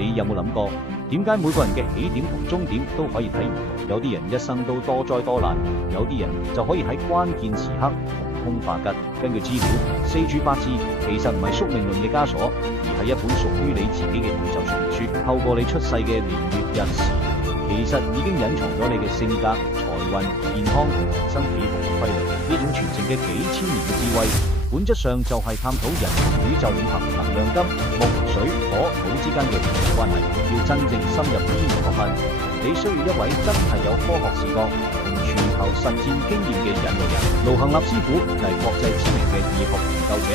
你有冇諗過，點解每個人嘅起點同終點都可以睇唔同？有啲人一生都多災多難，有啲人就可以喺關鍵時刻逢凶化吉。根據資料，四柱八字其實唔係宿命論嘅枷鎖，而係一本屬於你自己嘅宇宙傳書。透過你出世嘅年月日時，其實已經隱藏咗你嘅性格、財運、健康同人生起伏嘅規律。呢種傳承嘅幾千年嘅智慧，本質上就係探討人同宇宙永恆能量金、木、水、火、土之間嘅連結關係。要真正深入醫學學問，你需要一位真係有科學視覺同全球實戰經驗嘅引路人。盧幸立師傅就係國際知名嘅醫學研究者、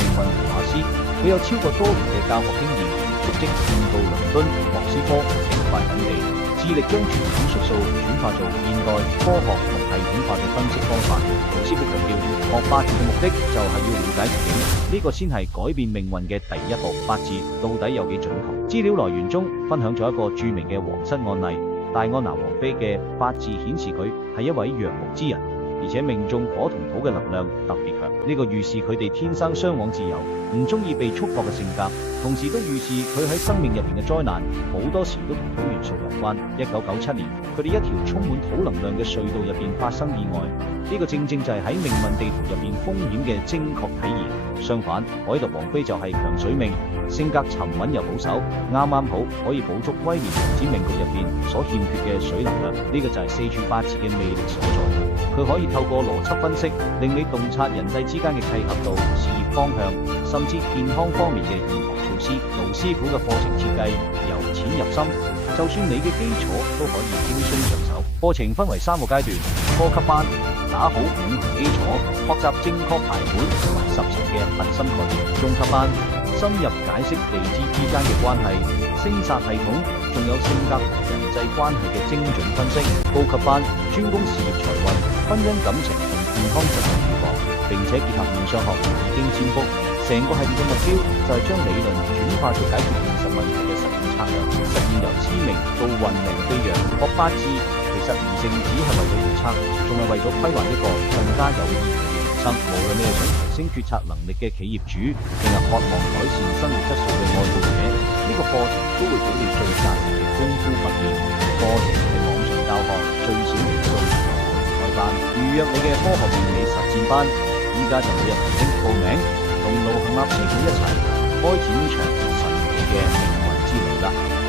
命運圖畫師，佢有超過多年嘅教學經驗，足跡遍布倫敦、莫斯科、迪拜等地，致力將傳統術數轉化做現代科學同系統化嘅分析方法。盧師傅強調，學八字嘅目的就係要了解自己，呢個先係改變命運嘅第一步。八字到底有幾準確？資料來源中分享咗一個著名嘅皇室案例，戴安娜王妃嘅八字顯示佢係一位陽木之人，而且命中火同土嘅能量特別強。呢個預示佢哋天生嚮往自由，唔中意被束縛嘅性格，同時都預示佢喺生命入邊嘅災難好多時都同土元素有關。1997年，佢哋一條充滿土能量嘅隧道入邊發生意外，呢個正正就係喺命運地圖入邊風險嘅精確體現。相反，凱特王妃就係強水命，性格沉穩又保守，啱啱好可以補足威廉王子命局入邊所欠缺嘅水能量。呢個就係四柱八字嘅魅力所在，佢可以透過邏輯分析，令你洞察人際之間嘅契合度、事業方向，甚至健康方面嘅預防措施。盧師傅嘅課程設計由淺入深，就算你嘅基礎都可以輕鬆上手。課程分為3個階段：初級班打好五行基礎，學習正確排盤同埋10成嘅核心概念；中級班深入解釋地支之間嘅關係、星煞系統，仲有性格同人際關係嘅精準分析；高級班專攻事業財運、婚姻感情同健康疾病預防，並且結合面相學同易經占卜。成個系列嘅目標就係將理論轉化做解決現實問題嘅實驗策略，實現由知名到運命嘅飛躍。學八字其實唔淨止係為咗預測，仲係為咗規劃一個更加有意義嘅人生。無論你係想提升決策能力嘅企業主，定係渴望改善生活質素嘅愛好者，呢個課程都會俾你最紮實嘅功夫訓練。課程係網上教學，最少年數開班。預約你嘅科學命理實戰班，依家就每日提醒報名，同盧幸立師傅一齊開展呢場神奇嘅命運之旅啦！